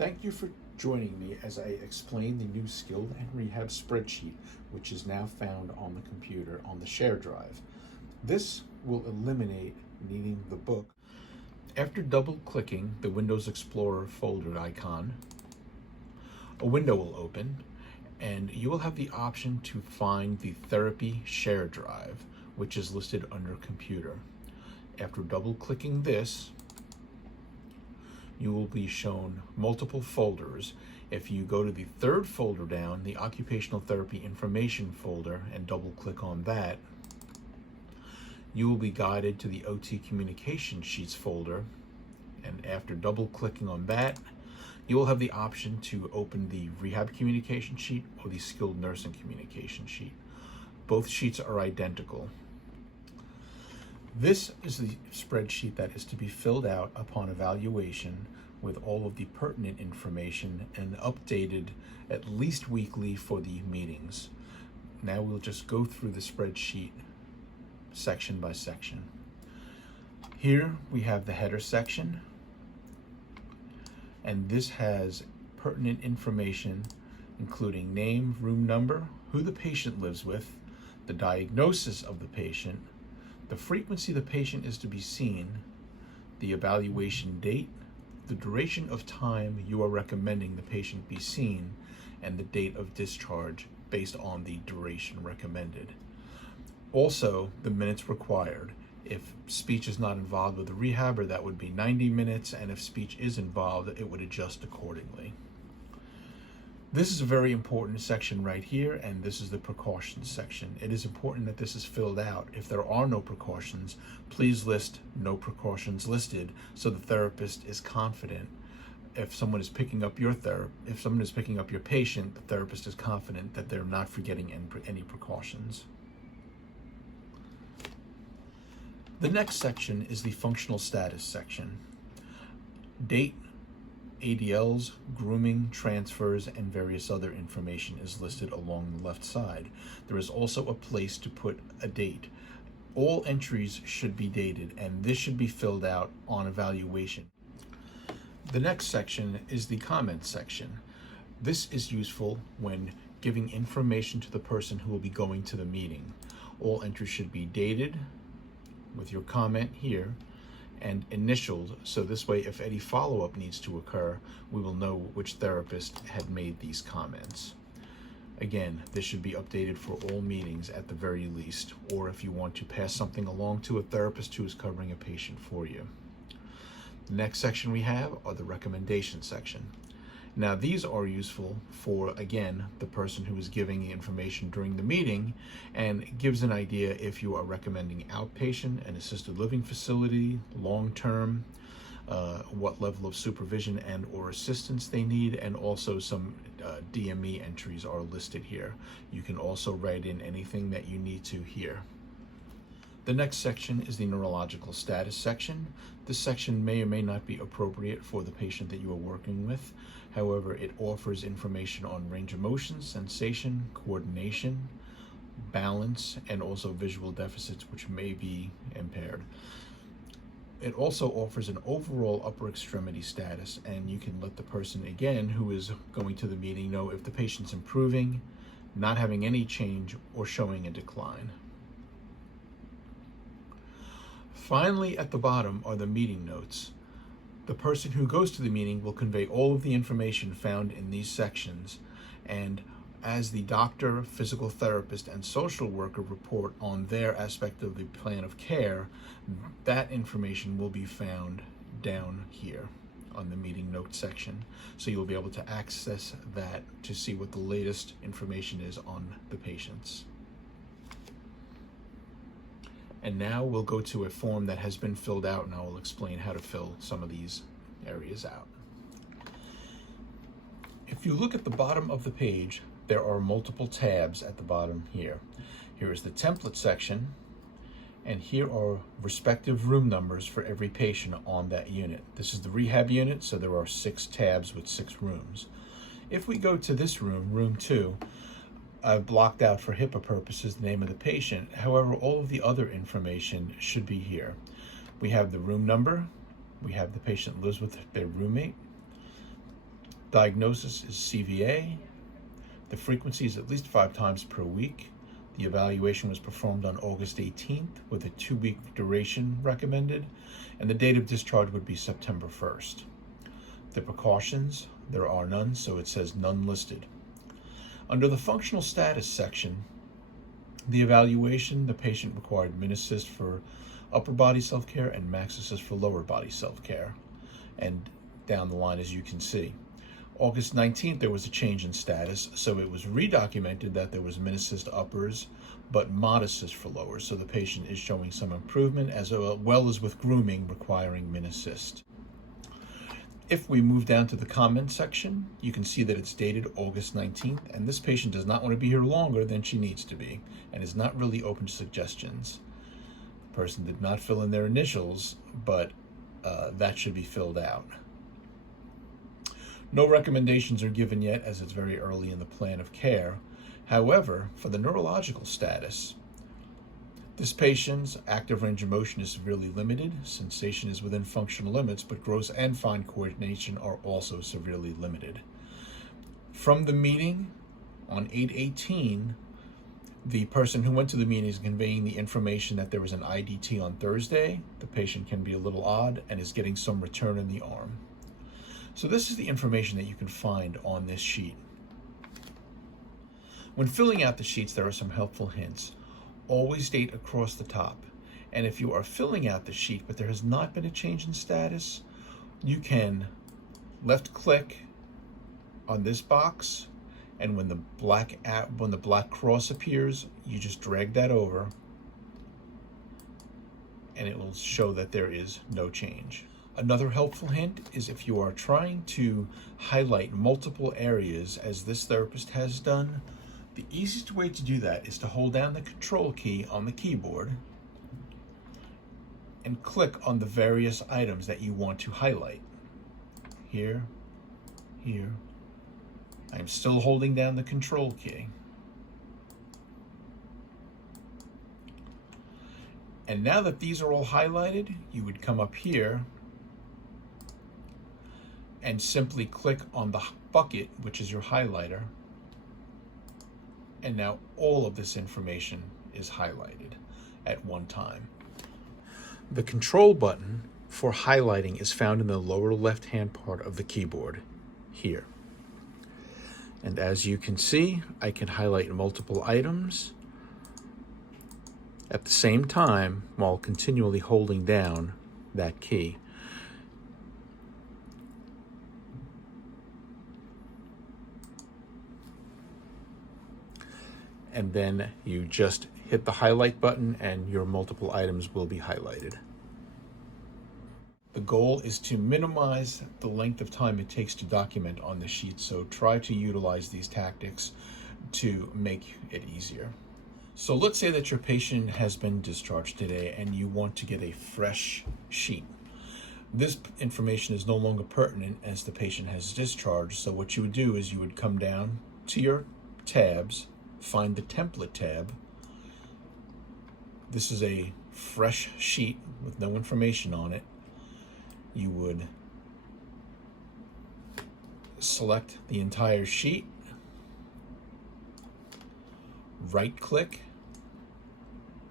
Thank you for joining me as I explain the new skilled and rehab spreadsheet, which is now found on the computer on the share drive. This will eliminate needing the book. After double-clicking the Windows Explorer folder icon, a window will open, and you will have the option to find the therapy share drive, which is listed under computer. After double-clicking this, you will be shown multiple folders. If you go to the third folder down, the occupational therapy information folder, and double click on that, you will be guided to the OT communication sheets folder. And after double clicking on that, you will have the option to open the rehab communication sheet or the skilled nursing communication sheet. Both sheets are identical. This is the spreadsheet that is to be filled out upon evaluation with all of the pertinent information and updated at least weekly for the meetings. Now we'll just go through the spreadsheet section by section. Here we have the header section, and this has pertinent information including name, room number, who the patient lives with, the diagnosis of the patient, the frequency the patient is to be seen, the evaluation date, the duration of time you are recommending the patient be seen, and the date of discharge based on the duration recommended. Also, the minutes required. If speech is not involved with the rehabber, that would be 90 minutes, and if speech is involved, it would adjust accordingly. This is a very important section right here, and this is the precautions section. It is important that this is filled out. If there are no precautions, please list no precautions listed so the therapist is confident. If someone is picking up your patient, the therapist is confident that they're not forgetting any precautions. The next section is the functional status section. Date, ADLs, grooming, transfers, and various other information is listed along the left side. There is also a place to put a date. All entries should be dated, and this should be filled out on evaluation. The next section is the comments section. This is useful when giving information to the person who will be going to the meeting. All entries should be dated with your comment here and initialed, so this way if any follow-up needs to occur, we will know which therapist had made these comments. Again, this should be updated for all meetings at the very least, or if you want to pass something along to a therapist who is covering a patient for you. The next section we have are the recommendation section. Now these are useful for, again, the person who is giving the information during the meeting, and gives an idea if you are recommending outpatient, an assisted living facility, long-term, what level of supervision and or assistance they need, and also some DME entries are listed here. You can also write in anything that you need to here. The next section is the neurological status section. This section may or may not be appropriate for the patient that you are working with. However, it offers information on range of motion, sensation, coordination, balance, and also visual deficits which may be impaired. It also offers an overall upper extremity status, and you can let the person, again, who is going to the meeting know if the patient's improving, not having any change, or showing a decline. Finally, at the bottom are the meeting notes. The person who goes to the meeting will convey all of the information found in these sections, and as the doctor, physical therapist, and social worker report on their aspect of the plan of care, that information will be found down here on the meeting notes section. So you'll be able to access that to see what the latest information is on the patients. And now we'll go to a form that has been filled out, and I will explain how to fill some of these areas out. If you look at the bottom of the page, there are multiple tabs at the bottom here. Here is the template section, and here are respective room numbers for every patient on that unit. This is the rehab unit, so there are 6 tabs with 6 rooms. If we go to this room, room 2, I've blocked out for HIPAA purposes the name of the patient. However, all of the other information should be here. We have the room number, we have the patient lives with their roommate, Diagnosis is CVA. The frequency is at least 5 times per week. The evaluation was performed on August 18th with a 2-week duration recommended, and the date of discharge would be September 1st. The precautions, there are none, so it says none listed. Under the functional status section, the evaluation, the patient required min assist for upper body self-care and max assist for lower body self-care. And down the line, as you can see. August 19th, there was a change in status, so it was redocumented that there was min assist uppers, but mod assist for lowers. So the patient is showing some improvement, as well as with grooming requiring min assist. If we move down to the comment section, you can see that it's dated August 19th, and this patient does not want to be here longer than she needs to be, and is not really open to suggestions. The person did not fill in their initials, but that should be filled out. No recommendations are given yet, as it's very early in the plan of care. However, for the neurological status, this patient's active range of motion is severely limited. Sensation is within functional limits, but gross and fine coordination are also severely limited. From the meeting on 8/18, the person who went to the meeting is conveying the information that there was an IDT on Thursday. The patient can be a little odd and is getting some return in the arm. So this is the information that you can find on this sheet. When filling out the sheets, there are some helpful hints. Always date across the top. And if you are filling out the sheet but there has not been a change in status, you can left click on this box, and when the black cross appears, you just drag that over and it will show that there is no change. Another helpful hint is if you are trying to highlight multiple areas, as this therapist has done, the easiest way to do that is to hold down the control key on the keyboard and click on the various items that you want to highlight. Here, here. I'm still holding down the control key. And now that these are all highlighted, you would come up here and simply click on the bucket, which is your highlighter. And now all of this information is highlighted at one time. The control button for highlighting is found in the lower left-hand part of the keyboard here. And as you can see, I can highlight multiple items at the same time while continually holding down that key. And then you just hit the highlight button and your multiple items will be highlighted. The goal is to minimize the length of time it takes to document on the sheet, so try to utilize these tactics to make it easier. So let's say that your patient has been discharged today and you want to get a fresh sheet. This information is no longer pertinent as the patient has discharged, so what you would do is you would come down to your tabs, find the template tab. This is a fresh sheet with no information on it. You would select the entire sheet, right click,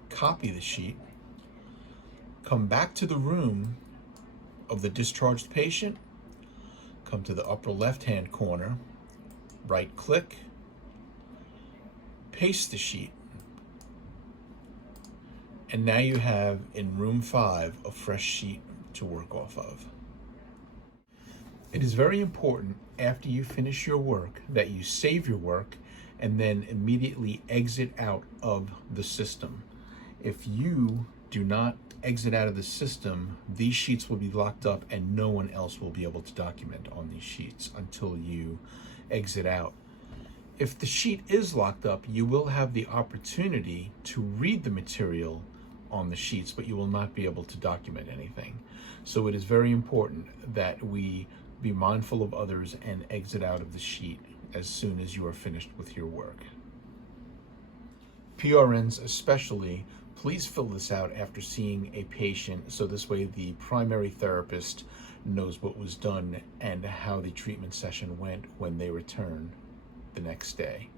copy the sheet, come back to the room of the discharged patient, come to the upper left hand corner, right click, paste the sheet, and now you have in room 5 a fresh sheet to work off of. It is very important after you finish your work that you save your work and then immediately exit out of the system. If you do not exit out of the system, these sheets will be locked up and no one else will be able to document on these sheets until you exit out. If the sheet is locked up, you will have the opportunity to read the material on the sheets, but you will not be able to document anything. So it is very important that we be mindful of others and exit out of the sheet as soon as you are finished with your work. PRNs especially, please fill this out after seeing a patient, so this way the primary therapist knows what was done and how the treatment session went when they return the next day.